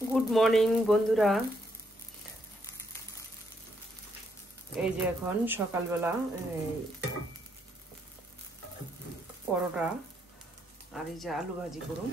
Good morning বন্ধুরা। এই যে এখন সকালবেলা পরোটা আর এই যে আলু ভাজি করুন।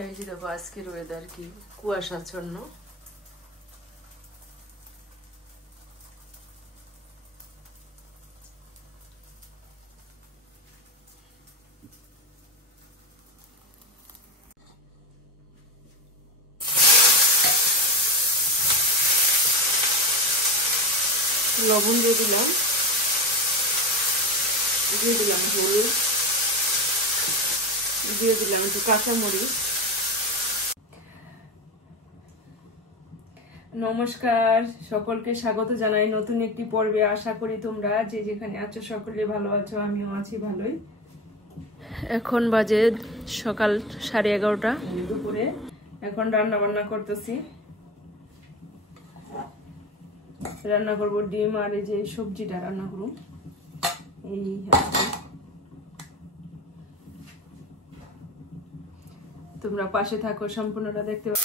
এই যে দেখো আজকের ওয়েদার কি কুয়াশাচ্ছন্ন। লবণ দিয়ে দিলাম হলুদ, দিয়ে দিলাম একটু কাঁচামরিচ। নমস্কার, সকলকে স্বাগত জানাই নতুন একটি পর্বে। আশা করি তোমরা যে যেখানে আছো সকলে ভালো আছো, আমিও আছি ভালোই। এখন বাজে সকাল 11:30 দুপুরে। এখন রান্না বান্না করতেছি, রান্না করবো ডিম আর এই যে সবজিটা রান্না করবো। এই তোমরা পাশে থাকো, সম্পূর্ণটা দেখতে পাবে।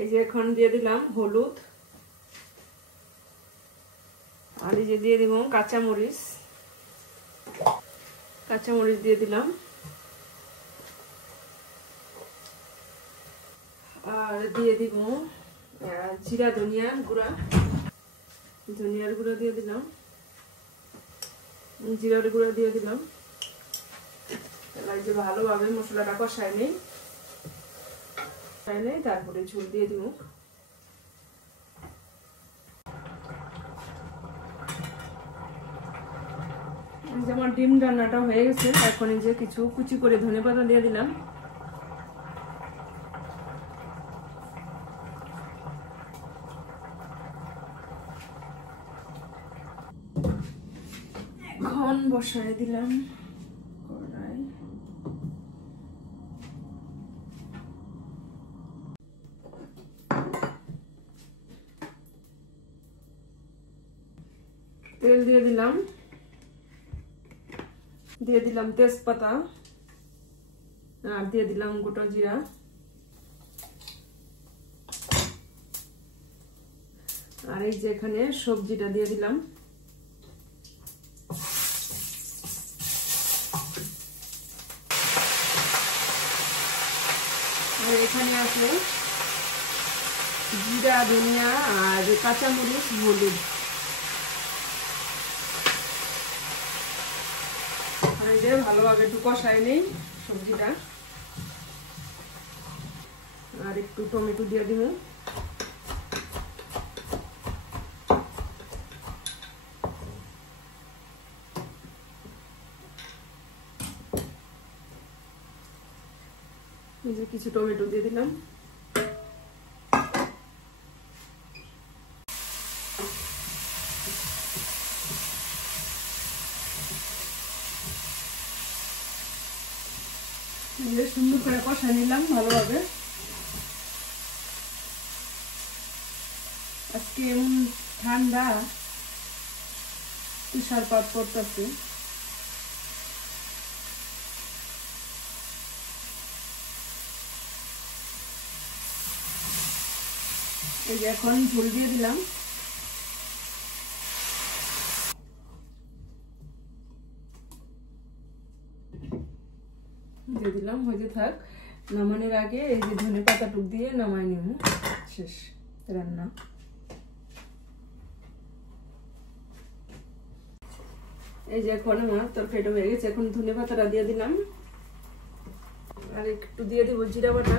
এই যে এখন দিয়ে দিলাম হলুদ আর এই যে দিয়ে দিব কাঁচামরিচ দিয়ে দিলাম, আর দিয়ে দিব জিরা ধনিয়ার গুঁড়া দিয়ে দিলাম, জিরার গুঁড়া দিয়ে দিলাম। এই যে ভালোভাবে মশলাটা কষায় নেই, তারপরে ঝোল দিয়ে দিব। আমার ডিম রান্নাটা হয়ে গেছে। এখন এই যে কিছু কুচি করে ধনেপাতা দিয়ে দিলাম। এখন বসায় দিলাম কড়াই। তেল দিয়ে দিলাম তেজপাতা আর দিয়ে দিলাম গোটা জিরা। আর এই যে এখানে সবজিটা দিয়ে দিলাম। আর এখানে আছে জিরা ধনিয়া আর কাঁচামরিচ হলুদ। ভালোভাবে একটু কষায় নেই সবজিটা, আর একটু টমেটো দিয়ে দিব। এই যে কিছু টমেটো দিয়ে দিলাম। সুন্দর করে কষায় নিলাম ভালোভাবে। আজকে এমন ঠান্ডা, তুষারপাত পড়তেছে। এই যে এখন ঝোল দিয়ে দিলাম। হয়ে থাক। নামানোর আগে এই যে ধনেপাতা টুক দিয়ে নামাই নিব, শেষ রান্না। এই যে এখন আমার তরকারিটা হয়ে গেছে। এখন ধনেপাতাটা দিয়ে দিলাম, আর একটু দিয়ে দিব জিরে বাটা।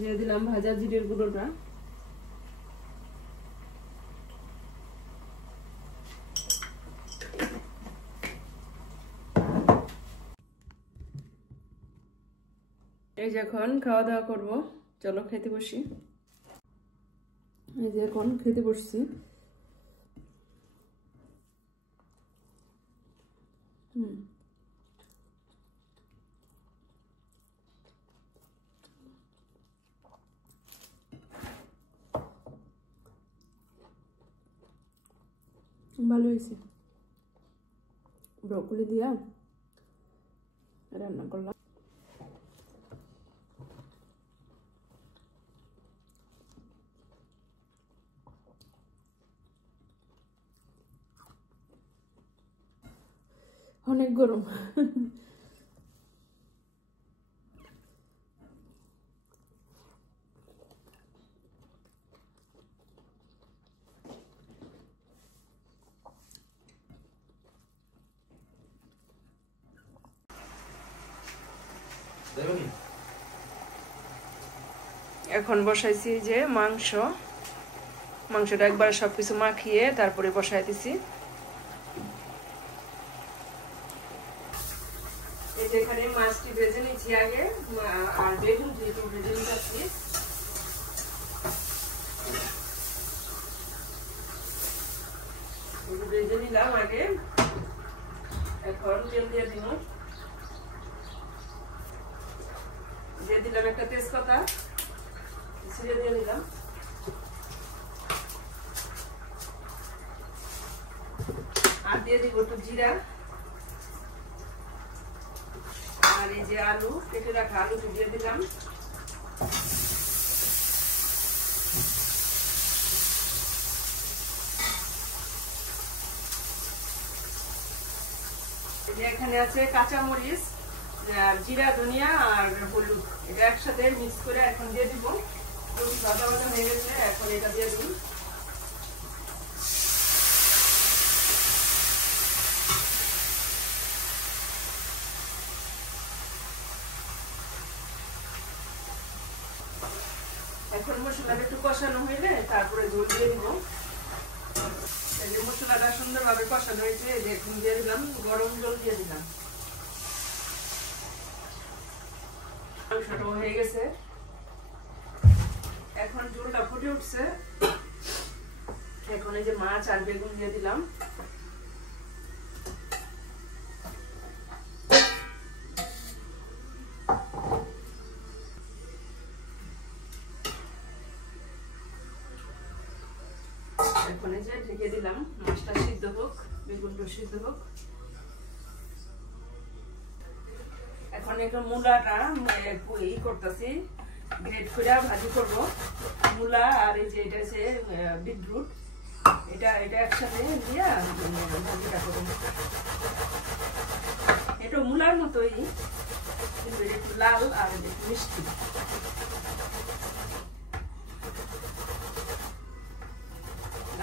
দিয়ে দিলাম ভাজা জিরের গুঁড়োটা। এই যে এখন খাওয়া দাওয়া করবো, চলো খেতে বসি। এই যে এখন খেতে বসছি। ভালো হয়েছে। ব্রকলি দিয়া রান্না করলাম। অনেক গরম। এখন বসাইছি যে মাংসটা একবার সবকিছু মাখিয়ে তারপরে বসাই দিছি। এই যে এখানে মাছটি ভেজে নিচ্ছি আগে, আর বেগুন যেহেতু ভেজে নিচ্ছি। ভেজে নিলাম আগে, এখন তেল দিয়ে দিলাম একটা তেজপাতা ছিঁড়ে দিয়ে দিলাম, আর দিয়ে দিব একটু জিরা, আর এই যে আলু কেটে রাখা আলুটা দিয়ে দিলাম। এখানে আছে কাঁচামরিচ, জিরা, ধনিয়া আর হলুদ, এটা একসাথে মিক্স করে এখন দিয়ে দিব। ভাজা ভাজা হয়ে গেছে, এখন এটা দিয়ে দিন। এখন মশলাটা একটু কষানো হইলে তারপরে ঝোল দিয়ে দিব। মশলাটা সুন্দরভাবে কষানো হয়েছে, এখন দিয়ে দিলাম গরম জল দিয়ে দিলাম। মাংসটাও হয়ে গেছে, এখন ঝোলটা ফুটে উঠছে। এখন এই যে মাছ আর বেগুন দিয়ে দিলাম। এখন এই যে ঢেকে দিলাম, মাছটা সিদ্ধ হোক, বেগুনটা সিদ্ধ হোক। এখন একটা মূলাটা ই করতেছি, গ্রেট করে ভাজি করব। মূলা আর এই যে এটা আছে বিটরুট, এটা একসাথে দিয়ে ভাজিটা করব। এটা মূলার মতোই, কিন্তু একটু লাল আর একটু মিষ্টি।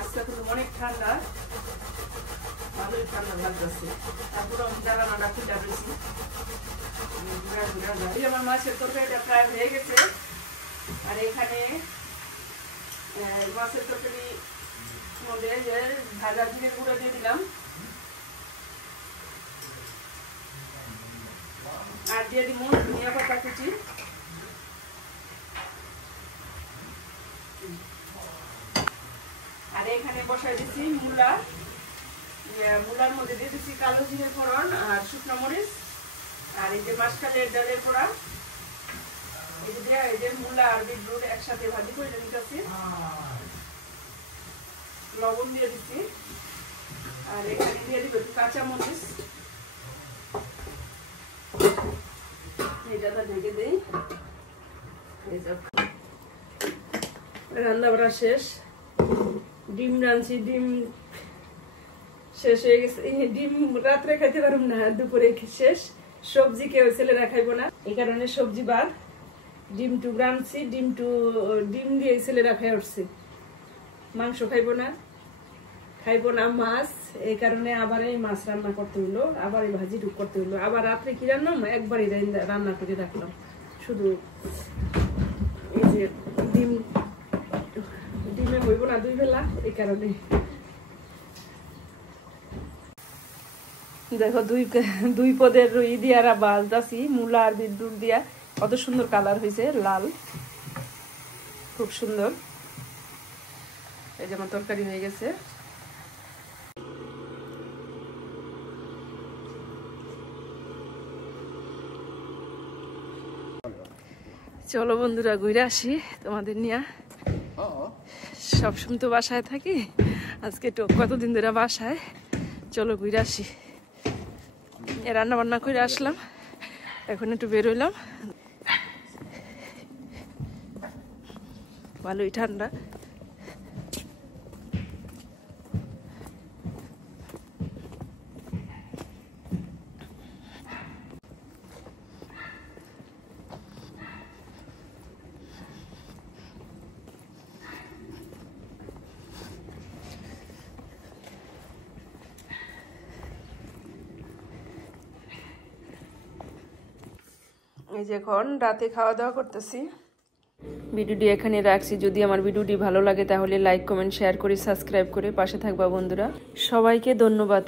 আজকে কিন্তু অনেক ঠান্ডা, ভালোই ঠান্ডা লাগতেছে। তারপরে আমি জ্বালানোটা খুলে রয়েছি। আমার মাছের তরকারিটা প্রায় হয়ে গেছে, আর এখানে মাছের তরকারি মধ্যে ভাজা জিরের গুঁড়ো দিয়ে দিলাম, আর দিয়ে দিব ধনিয়া পাতা কুচি, আর এখানে বসাই দিচ্ছি মূলার মধ্যে দিয়ে দিচ্ছি কালো জিরের ফোড়ন আর শুকনো মরিচ, আর এই যে মাসকালের ডালের পোড়া, এই যে মূলা আর বিটরুট একসাথে ভাজি করে নিতেছি। লবণ দিয়ে দিচ্ছি, আর এখানে দিয়ে দিব একটু কাঁচা মরিচ। এটা ঢেকে দিই। রান্না বাড়া শেষ, ডিম রাঁধছি, ডিম শেষ হয়ে গেছে। ডিম রাত্রে খাইতে পারব না, দুপুরে শেষ। সবজি কেউ ছেলেরা খাইব না, এই কারণে সবজি বাদ। ডিম রাঁধছি, ডিম দিয়ে ছেলেরা খাই উঠছে। মাংস খাইব না মাছ, এই কারণে আবার এই মাছ রান্না করতে হইলো, আবার এই ভাজি করতে হইলো। আবার রাত্রে কি রান্নাম, একবারই রান্না করে রাখলাম। শুধু এই যে ডিমে হইব না 2 বেলা, এই কারণে। দেখো দুই পদের রুই দিয়া বাজতাছি, মূলা আর বিটরুট দিয়া। কত সুন্দর কালার হয়েছে, লাল, খুব সুন্দর। এই যেমন তরকারি হয়ে গেছে। চলো বন্ধুরা ঘুরে আসি তোমাদের নিয়ে। সবসময় তো বাসায় থাকি, আজকে তো কতদিন ধরে বাসায়। চলো ঘুরে আসি। রান্না বান্না করে আসলাম, এখন একটু বেরোইলাম। ভালোই ঠান্ডা। এই যে এখন রাতে খাওয়া দাওয়া করতেছি। ভিডিওটি এখানে রাখছি। যদি আমার ভিডিওটি ভালো লাগে তাহলে লাইক কমেন্ট শেয়ার করে সাবস্ক্রাইব করে পাশে থাকবা বন্ধুরা। সবাইকে ধন্যবাদ।